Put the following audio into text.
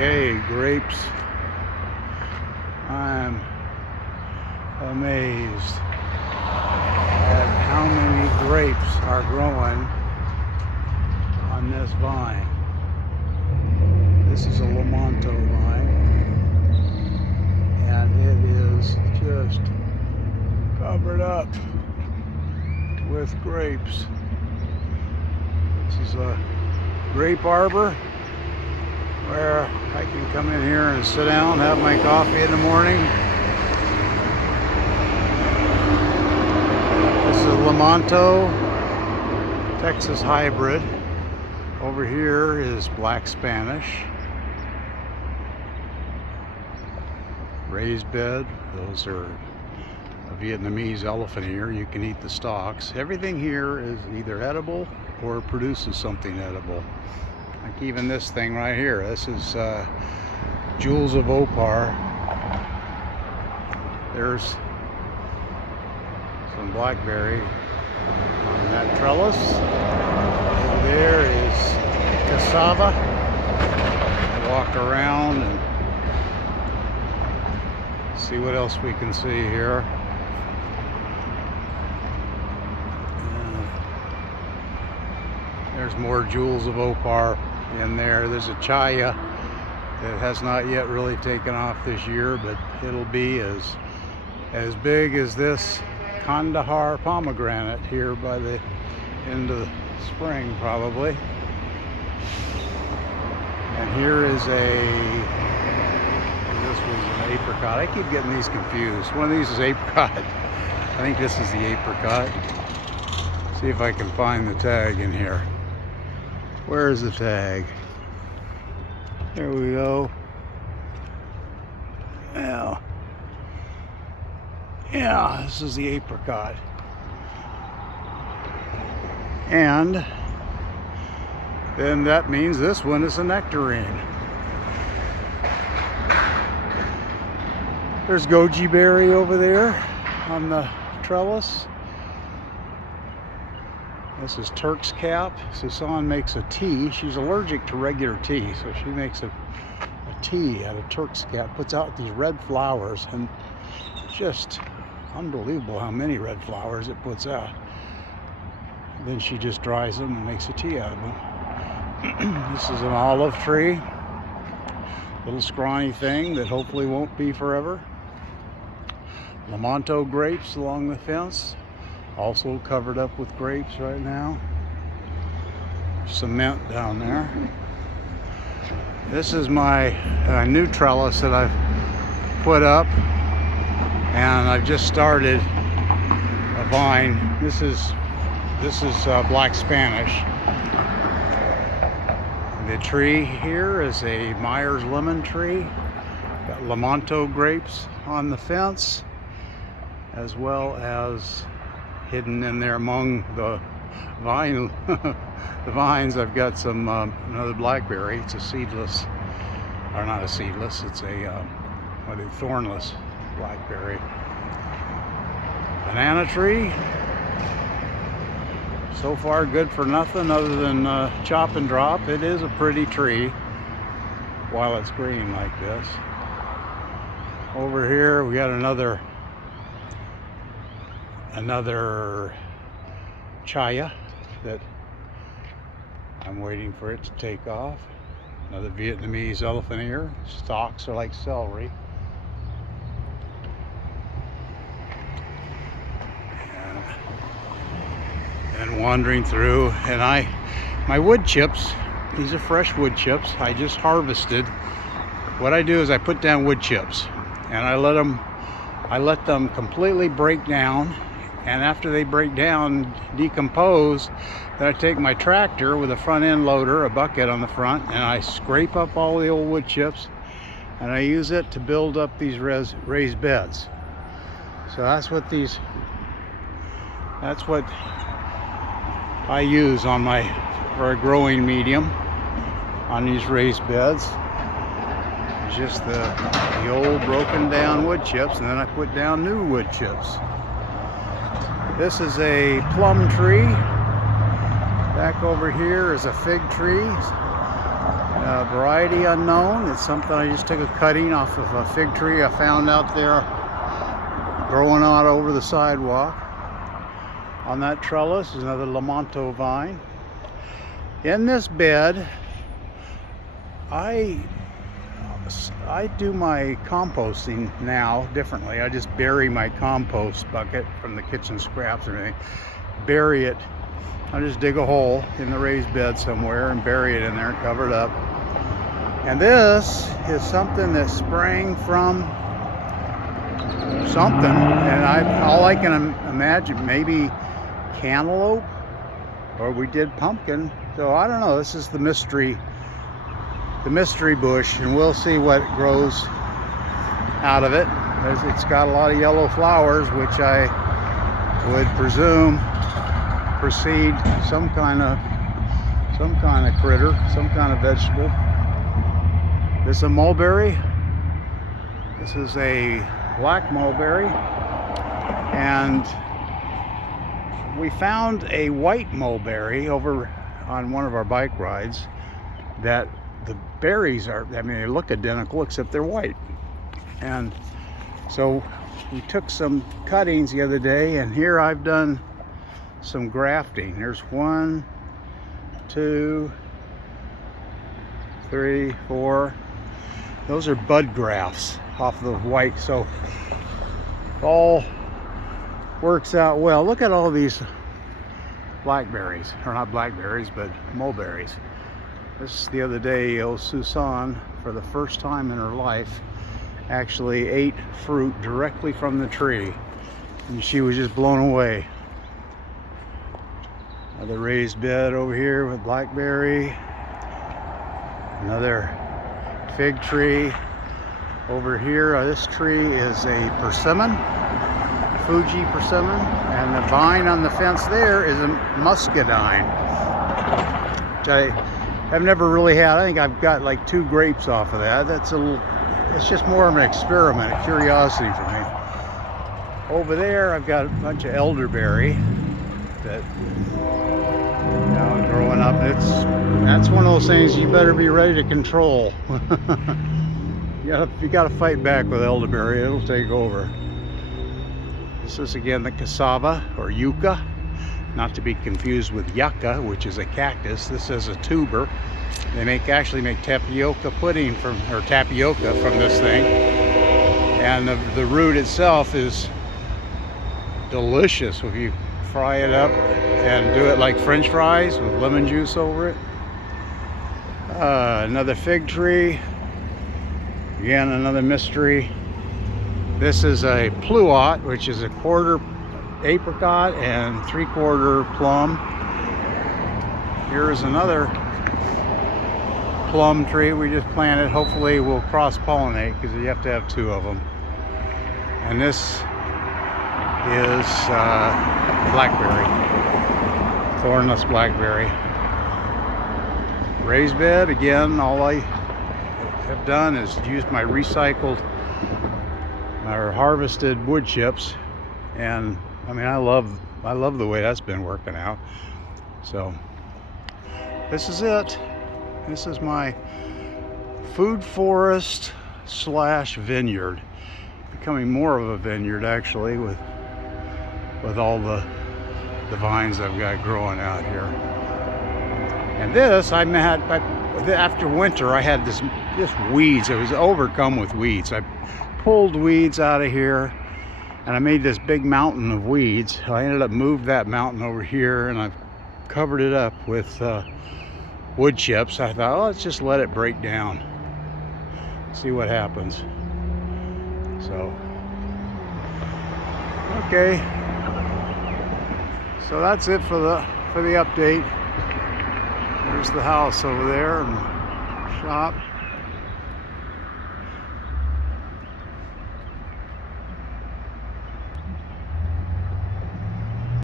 Okay, grapes. I'm amazed at how many grapes are growing on this vine. This is a Lamonto vine, and it is just covered up with grapes. This is a grape arbor where I can come in here and sit down, have my coffee in the morning. This is a Lamonto Texas hybrid. Over here is Black Spanish. Raised bed, those are a Vietnamese elephant ear. You can eat the stalks. Everything here is either edible or produces something edible. Like even this thing right here. This is Jewels of Opar. There's some blackberry on that trellis. Over there is cassava. Walk around and see what else we can see here. There's more Jewels of Opar in there. There's a Chaya that has not yet really taken off this year, but it'll be as big as this Kandahar pomegranate here by the end of the spring probably. And here is this was an apricot. I keep getting these confused. One of these is apricot. I think this is the apricot. See if I can find the tag in here. Where is the tag? There we go. Yeah, this is the apricot. And then that means this one is a nectarine. There's goji berry over there on the trellis. This is Turk's cap. Susan makes a tea. She's allergic to regular tea, so she makes a tea out of Turk's cap. Puts out these red flowers, and just unbelievable how many red flowers it puts out. Then she just dries them and makes a tea out of them. This is an olive tree. Little scrawny thing that hopefully won't be forever. Lamonto grapes along the fence. Also covered up with grapes right now. Cement down there. This is my new trellis that I've put up, and I've just started a vine. This is Black Spanish. The tree here is a Myers lemon tree. Got Lamonto grapes on the fence, as well as hidden in there among the vines, I've got some another blackberry. It's a seedless, or not a seedless. It's a thornless blackberry. Banana tree. So far, good for nothing other than chop and drop. It is a pretty tree while it's green like this. Over here, we got another Chaya that I'm waiting for it to take off. Another Vietnamese elephant ear. Stalks are like celery. And wandering through, and my wood chips, these are fresh wood chips. I just harvested. What I do is I put down wood chips, and I let them completely break down. And after they break down, decompose, then I take my tractor with a front end loader, a bucket on the front, and I scrape up all the old wood chips, and I use it to build up these raised beds. So that's what I use for a growing medium on these raised beds. It's just the old broken down wood chips, and then I put down new wood chips. This is a plum tree. Back over here is a fig tree. Variety unknown. It's something I just took a cutting off of a fig tree I found out there growing out over the sidewalk. On that trellis is another Lamanto vine. In this bed, I do my composting now differently. I just bury my compost bucket from the kitchen scraps and everything. Bury it. I just dig a hole in the raised bed somewhere and bury it in there, cover it up. And this is something that sprang from something, and all I can imagine, maybe cantaloupe, or we did pumpkin. So I don't know. This is the mystery bush, and we'll see what grows out of it. It's got a lot of yellow flowers, which I would presume precede some kind of critter, some kind of vegetable. This is a mulberry. This is a black mulberry, and we found a white mulberry over on one of our bike rides that the berries are, I mean, they look identical except they're white. And so we took some cuttings the other day, and here I've done some grafting. There's 1, 2, 3, 4. Those are bud grafts off the white, so it all works out well. Look at all these blackberries, or not blackberries, but mulberries. This the other day, Susan, for the first time in her life, actually ate fruit directly from the tree, and she was just blown away. Another raised bed over here with blackberry. Another fig tree over here. This tree is a persimmon, Fuji persimmon, and the vine on the fence there is a muscadine, which I have never really had. I think I've got like 2 grapes off of that. It's just more of an experiment, a curiosity for me. Over there I've got a bunch of elderberry that, growing up, that's one of those things you better be ready to control. you gotta fight back with elderberry. It'll take over. This is again the cassava, or yucca, not to be confused with yucca, which is a cactus. This is a tuber. They actually make tapioca pudding tapioca from this thing, and the root itself is delicious if you fry it up and do it like French fries with lemon juice over it. Another fig tree. Again, another mystery. This is a pluot, which is a 1/4 apricot and 3/4 plum. Here is another plum tree we just planted. Hopefully we'll cross-pollinate, because you have to have 2 of them. And this is blackberry, thornless blackberry. Raised bed again. All I have done is use my recycled or harvested wood chips, and I mean, I love the way that's been working out. So this is it. This is my food forest / vineyard, becoming more of a vineyard actually, with all the vines I've got growing out here. And this, after winter, I had just weeds. I was overcome with weeds. I pulled weeds out of here, and I made this big mountain of weeds. I ended up moved that mountain over here, and I've covered it up with wood chips. I thought, oh, let's just let it break down, see what happens. So, okay. So that's it for the update. There's the house over there and shop.